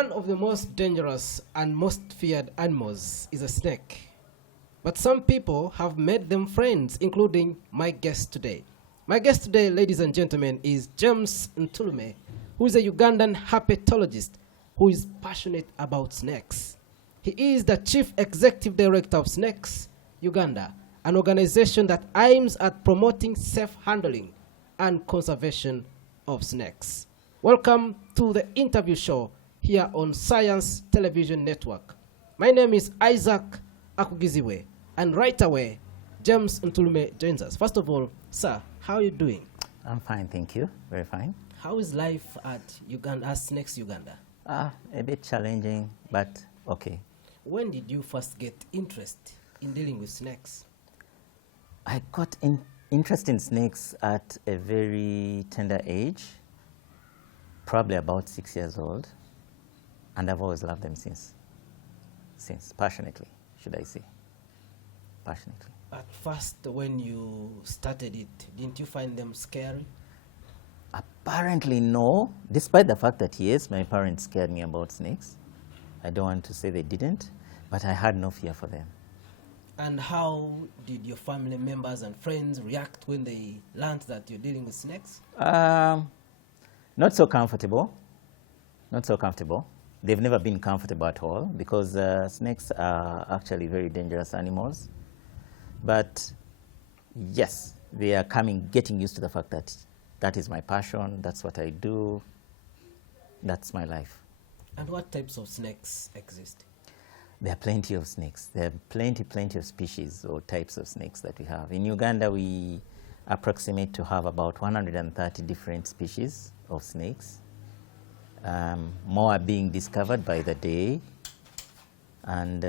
One of the most dangerous and most feared animals is a snake. But some people have made them friends, including my guest today. My guest today, ladies and gentlemen, is James Ntulume, who is a Ugandan herpetologist who is passionate about snakes. He is the Chief Executive Director of Snakes Uganda, an organization that aims at promoting safe handling and conservation of snakes. Welcome to the interview show here on Science Television Network. My name is Isaac Akugizibwe, and right away, James Ntulume joins us. First of all, sir, how are you doing? I'm fine, thank you. Very fine. How is life at Snakes Uganda? A bit challenging, but okay. When did you first get interest in dealing with snakes? I got interest in snakes at a very tender age, probably about 6 years old, and I've always loved them since, passionately, should I say, passionately. At first, when you started it, didn't you find them scary? Apparently no, despite the fact that yes, my parents scared me about snakes. I don't want to say they didn't, but I had no fear for them. And how did your family members and friends react when they learned that you're dealing with snakes? Not so comfortable. Not so comfortable. They've never been comfortable at all because snakes are actually very dangerous animals. But yes, they are getting used to the fact that that is my passion, that's what I do, that's my life. And what types of snakes exist? There are plenty of snakes. There are plenty of species or types of snakes that we have. In Uganda, we approximate to have about 130 different species of snakes. More are being discovered by the day, and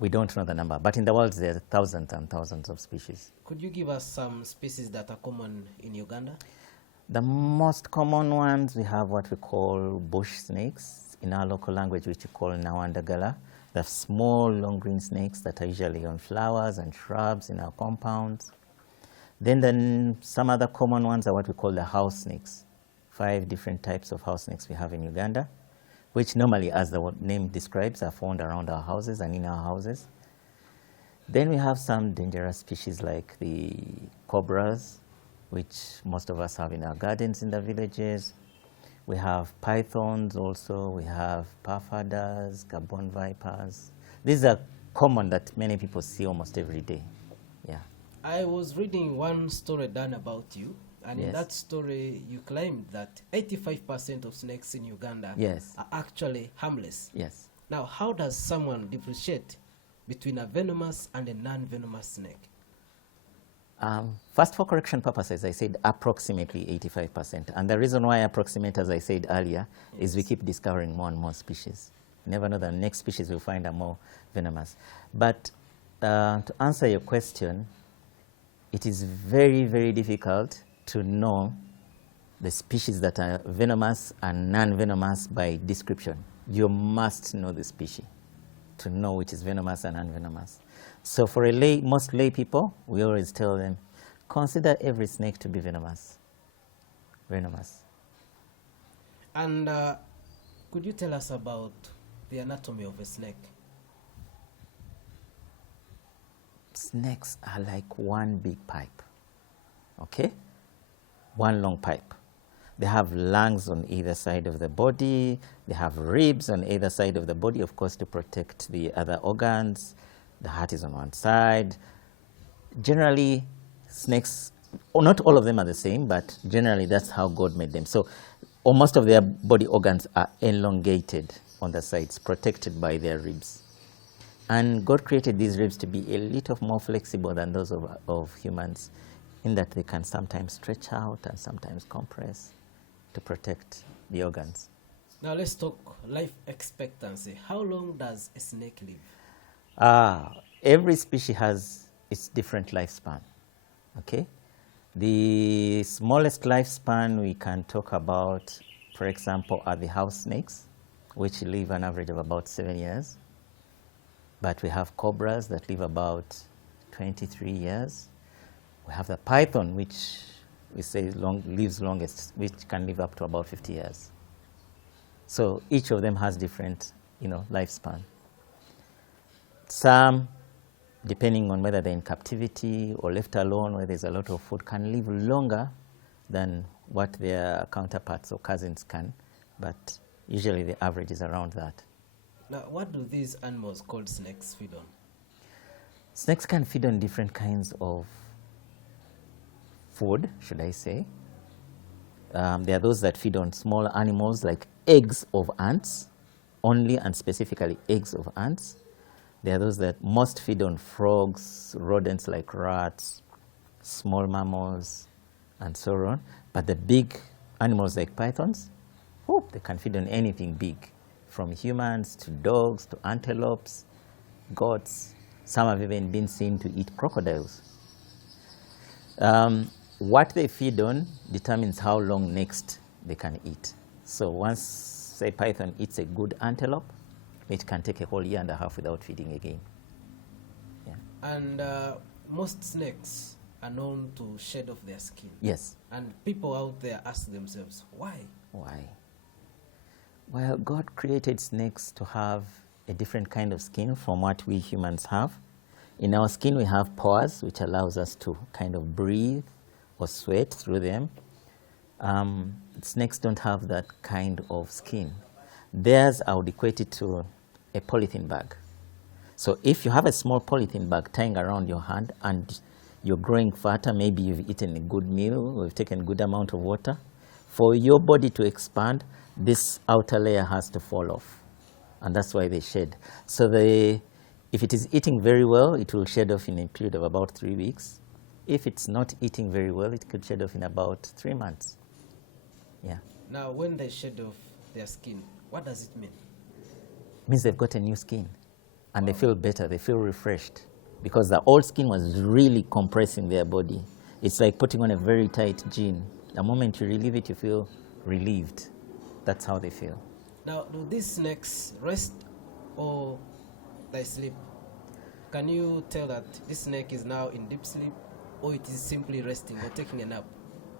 we don't know the number. But in the world, there are thousands and thousands of species. Could you give us some species that are common in Uganda? The most common ones, we have what we call bush snakes, in our local language, which we call nawandagala. They're small, long green snakes that are usually on flowers and shrubs in our compounds. Then some other common ones are what we call the house snakes. 5 different types of house snakes we have in Uganda, which normally, as the name describes, are found around our houses and in our houses. Then we have some dangerous species like the cobras, which most of us have in our gardens in the villages. We have pythons also, we have puff adders, Gabon vipers. These are common that many people see almost every day. Yeah. I was reading one story done about you, and Yes. in that story you claimed that 85% of snakes in Uganda Yes. are actually harmless. Yes. Now, how does someone differentiate between a venomous and a non-venomous snake? First, for correction purposes, I said approximately 85%. And the reason why I approximate, as I said earlier, is we keep discovering more and more species. You never know the next species we'll find are more venomous. But to answer your question, it is very, very difficult to know the species that are venomous and non-venomous by description. You must know the species to know which is venomous and non-venomous. So for most lay people, we always tell them, consider every snake to be venomous. Venomous. And could you tell us about the anatomy of a snake? Snakes are like one big pipe, okay? One long pipe. They have lungs on either side of the body. They have ribs on either side of the body, of course, to protect the other organs. The heart is on one side. Generally, snakes, not all of them are the same, but generally that's how God made them. So most of their body organs are elongated on the sides, protected by their ribs. And God created these ribs to be a little more flexible than those of humans, in that they can sometimes stretch out and sometimes compress to protect the organs. Now let's talk life expectancy. How long does a snake live? Every species has its different lifespan, okay? The smallest lifespan we can talk about, for example, are the house snakes, which live an average of about 7 years. But we have cobras that live about 23 years. We have the python, which we say lives longest, which can live up to about 50 years. So each of them has different, lifespan. Some, depending on whether they're in captivity or left alone where there's a lot of food, can live longer than what their counterparts or cousins can, but usually the average is around that. Now, what do these animals called snakes feed on? Snakes can feed on different kinds of food, should I say. There are those that feed on small animals like eggs of ants, only and specifically eggs of ants. There are those that most feed on frogs, rodents like rats, small mammals, and so on. But the big animals like pythons, they can feed on anything big, from humans to dogs to antelopes, goats. Some have even been seen to eat crocodiles. What they feed on determines how long next they can eat. So once, say, python eats a good antelope, it can take a whole year and a half without feeding again. Yeah. And most snakes are known to shed off their skin. Yes. And people out there ask themselves, why? Why? Well, God created snakes to have a different kind of skin from what we humans have. In our skin, we have pores, which allows us to kind of breathe or sweat through them. Snakes don't have that kind of skin. Theirs, I would equate it to a polythene bag. So if you have a small polythene bag tying around your hand and you're growing fatter, maybe you've eaten a good meal or you've taken a good amount of water, for your body to expand, this outer layer has to fall off. And that's why they shed. So if it is eating very well, it will shed off in a period of about 3 weeks. If it's not eating very well, it could shed off in about 3 months. Yeah. Now, when they shed off their skin, what does it mean? It means they've got a new skin and they feel better, they feel refreshed because the old skin was really compressing their body. It's like putting on a very tight jean. The moment you relieve it, you feel relieved. That's how they feel. Now, do these snakes rest or they sleep? Can you tell that this snake is now in deep sleep or it is simply resting or taking a nap?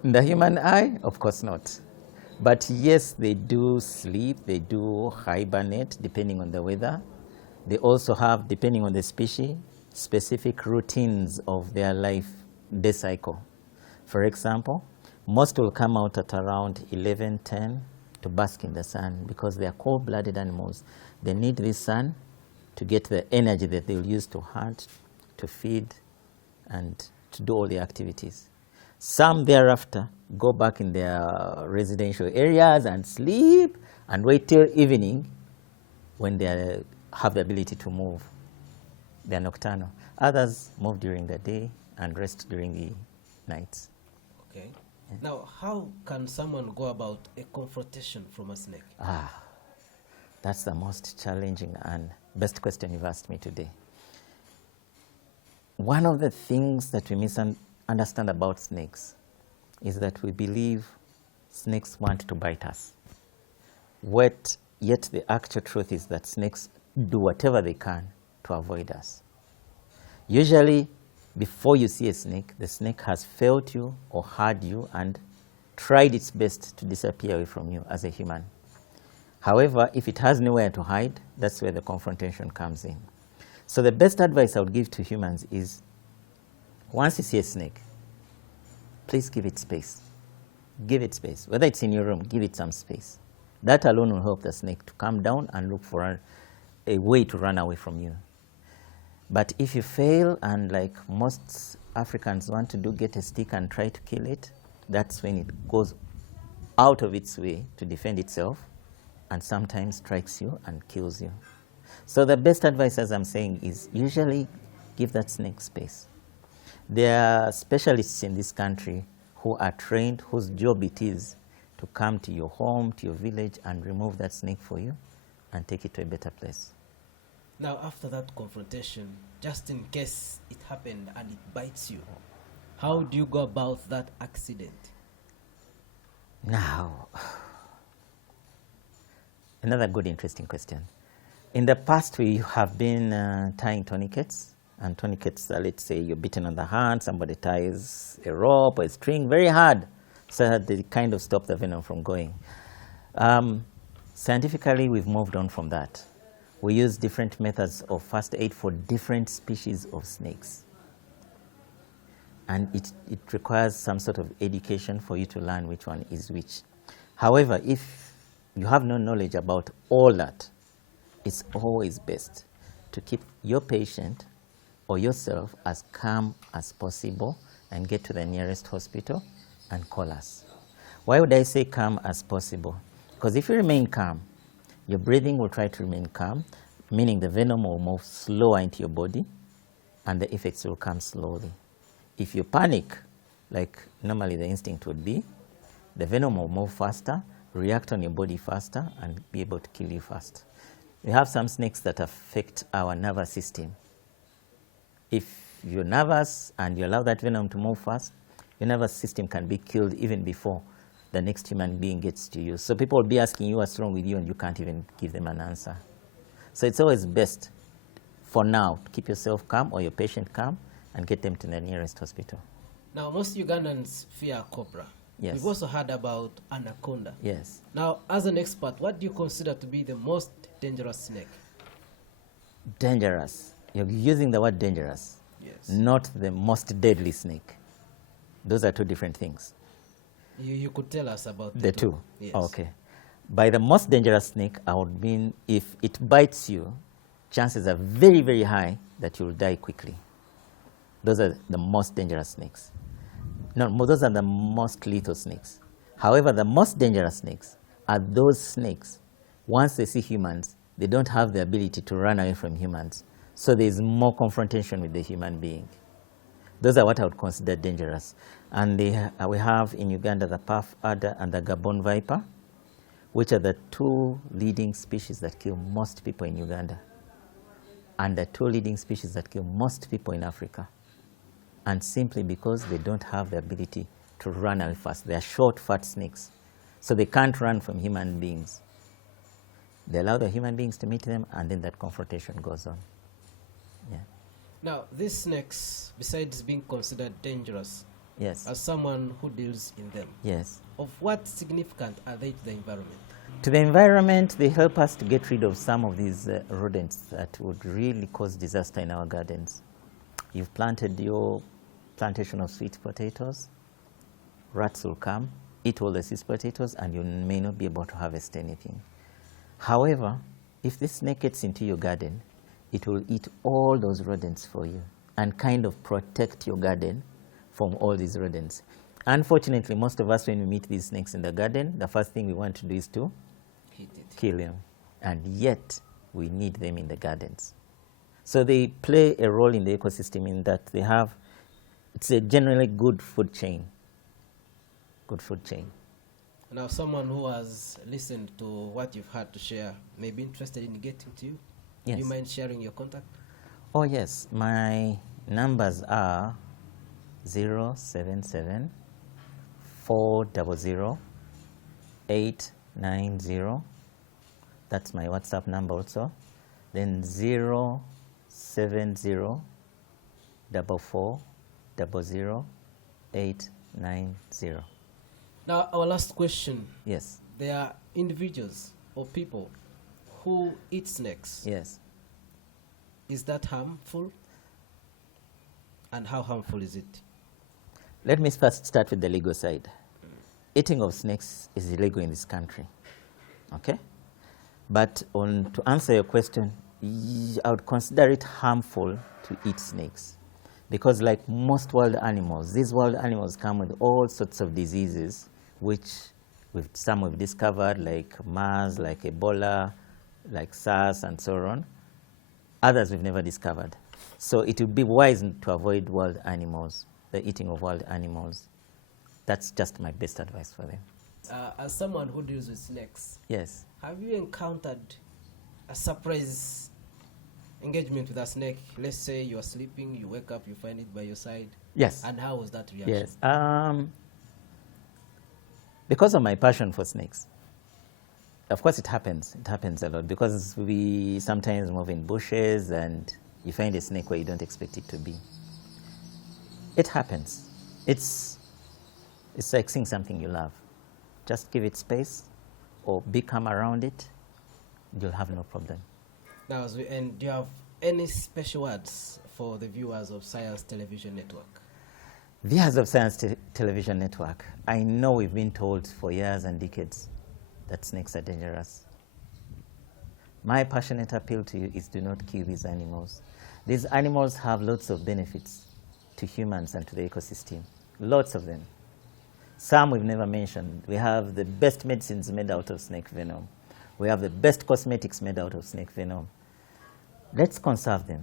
In the human eye, of course not. But yes, they do sleep, they do hibernate depending on the weather. They also have, depending on the species, specific routines of their life day cycle. For example, most will come out at around 11, 10 to bask in the sun because they are cold-blooded animals. They need the sun to get the energy that they'll use to hunt, to feed, and to do all the activities. Some thereafter go back in their residential areas and sleep and wait till evening when they have the ability to move. They're nocturnal. Others move during the day and rest during the nights. Okay. Yeah. Now, how can someone go about a confrontation from a snake? That's the most challenging and best question you've asked me today. One of the things that we misunderstand about snakes is that we believe snakes want to bite us. Yet the actual truth is that snakes do whatever they can to avoid us. Usually, before you see a snake, the snake has felt you or heard you and tried its best to disappear away from you as a human. However, if it has nowhere to hide, that's where the confrontation comes in. So the best advice I would give to humans is, once you see a snake, please give it space. Give it space. Whether it's in your room, give it some space. That alone will help the snake to calm down and look for a way to run away from you. But if you fail, and like most Africans want to do, get a stick and try to kill it, that's when it goes out of its way to defend itself and sometimes strikes you and kills you. So the best advice, as I'm saying, is usually give that snake space. There are specialists in this country who are trained, whose job it is to come to your home, to your village, and remove that snake for you and take it to a better place. Now, after that confrontation, just in case it happened and it bites you, how do you go about that accident? Now, another good, interesting question. In the past, we have been tying tourniquets. And tourniquets, let's say you're bitten on the hand, somebody ties a rope or a string very hard so that they kind of stop the venom from going. Scientifically, we've moved on from that. We use different methods of first aid for different species of snakes. And it requires some sort of education for you to learn which one is which. However, if you have no knowledge about all that, it's always best to keep your patient or yourself as calm as possible and get to the nearest hospital and call us. Why would I say calm as possible? Because if you remain calm, your breathing will try to remain calm, meaning the venom will move slower into your body and the effects will come slowly. If you panic, like normally the instinct would be, the venom will move faster, react on your body faster, and be able to kill you fast. We have some snakes that affect our nervous system. If you're nervous and you allow that venom to move fast, your nervous system can be killed even before the next human being gets to you. So people will be asking you what's wrong with you and you can't even give them an answer. So it's always best for now to keep yourself calm or your patient calm and get them to the nearest hospital. Now, most Ugandans fear cobra. Yes. We've also heard about anaconda. Yes. Now, as an expert, what do you consider to be the most dangerous snake? Dangerous. You're using the word dangerous. Yes. Not the most deadly snake. Those are two different things. You could tell us about The two? Yes. Okay. By the most dangerous snake, I would mean if it bites you, chances are very, very high that you'll die quickly. Those are the most dangerous snakes. No, those are the most lethal snakes. However, the most dangerous snakes are those snakes, once they see humans, they don't have the ability to run away from humans. So there's more confrontation with the human being. Those are what I would consider dangerous. And we have in Uganda the puff adder and the Gabon viper, which are the two leading species that kill most people in Uganda, and the two leading species that kill most people in Africa. And simply because they don't have the ability to run away fast. They are short, fat snakes. So they can't run from human beings. They allow the human beings to meet them, and then that confrontation goes on. Yeah. Now, these snakes, besides being considered dangerous, Yes. as someone who deals in them, Yes. of what significant are they to the environment? To the environment, they help us to get rid of some of these rodents that would really cause disaster in our gardens. You've planted your plantation of sweet potatoes, rats will come, eat all the sweet potatoes, and you may not be able to harvest anything. However, if this snake gets into your garden, it will eat all those rodents for you and kind of protect your garden from all these rodents. Unfortunately, most of us, when we meet these snakes in the garden, the first thing we want to do is to kill them. And yet, we need them in the gardens. So they play a role in the ecosystem in that they have, it's a generally good food chain. Good food chain. Now, someone who has listened to what you've had to share may be interested in getting to you. Yes. Do you mind sharing your contact? Oh, yes. My numbers are 077 400 890. That's my WhatsApp number also. Then 070 44 00 890. Now, our last question. Yes. There are individuals or people who eat snakes. Yes. Is that harmful? And how harmful is it? Let me first start with the legal side. Eating of snakes is illegal in this country. Okay? But to answer your question, I would consider it harmful to eat snakes. Because like most wild animals, these wild animals come with all sorts of diseases, which some we've discovered, like MERS, like Ebola, like SARS, and so on. Others we've never discovered. So it would be wise to avoid wild animals, the eating of wild animals. That's just my best advice for them. As someone who deals with snakes, Yes. have you encountered a surprise engagement with a snake? Let's say you are sleeping, you wake up, you find it by your side. Yes. And how was that reaction? Yes. Because of my passion for snakes, of course it happens. It happens a lot because we sometimes move in bushes and you find a snake where you don't expect it to be. It happens. It's like seeing something you love. Just give it space, or become around it, you'll have no problem. Now, as we end, do you have any special words for the viewers of Science Television Network? Viewers of Science Television Network, I know we've been told for years and decades that snakes are dangerous. My passionate appeal to you is do not kill these animals. These animals have lots of benefits to humans and to the ecosystem, lots of them. Some we've never mentioned. We have the best medicines made out of snake venom. We have the best cosmetics made out of snake venom. Let's conserve them.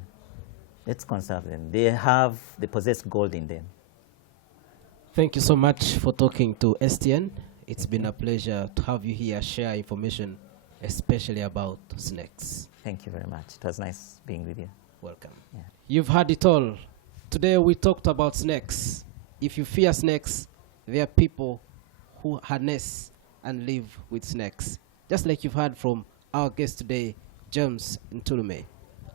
Let's conserve them. They possess gold in them. Thank you so much for talking to STN. It's been a pleasure to have you here share information, especially about snakes. Thank you very much. It was nice being with you. Welcome. Yeah. You've heard it all. Today we talked about snakes. If you fear snakes, there are people who harness and live with snakes. Just like you've heard from our guest today, James Ntulume.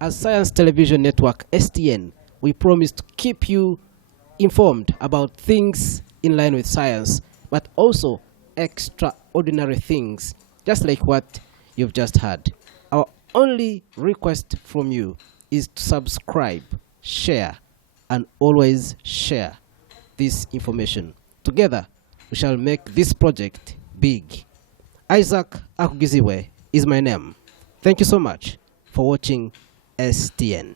As Science Television Network, STN, we promise to keep you informed about things in line with science, but also extraordinary things, just like what you've just heard. Our only request from you is to subscribe, share, and always share this information. Together, we shall make this project big. Isaac Akugizibwe is my name. Thank you so much for watching STN.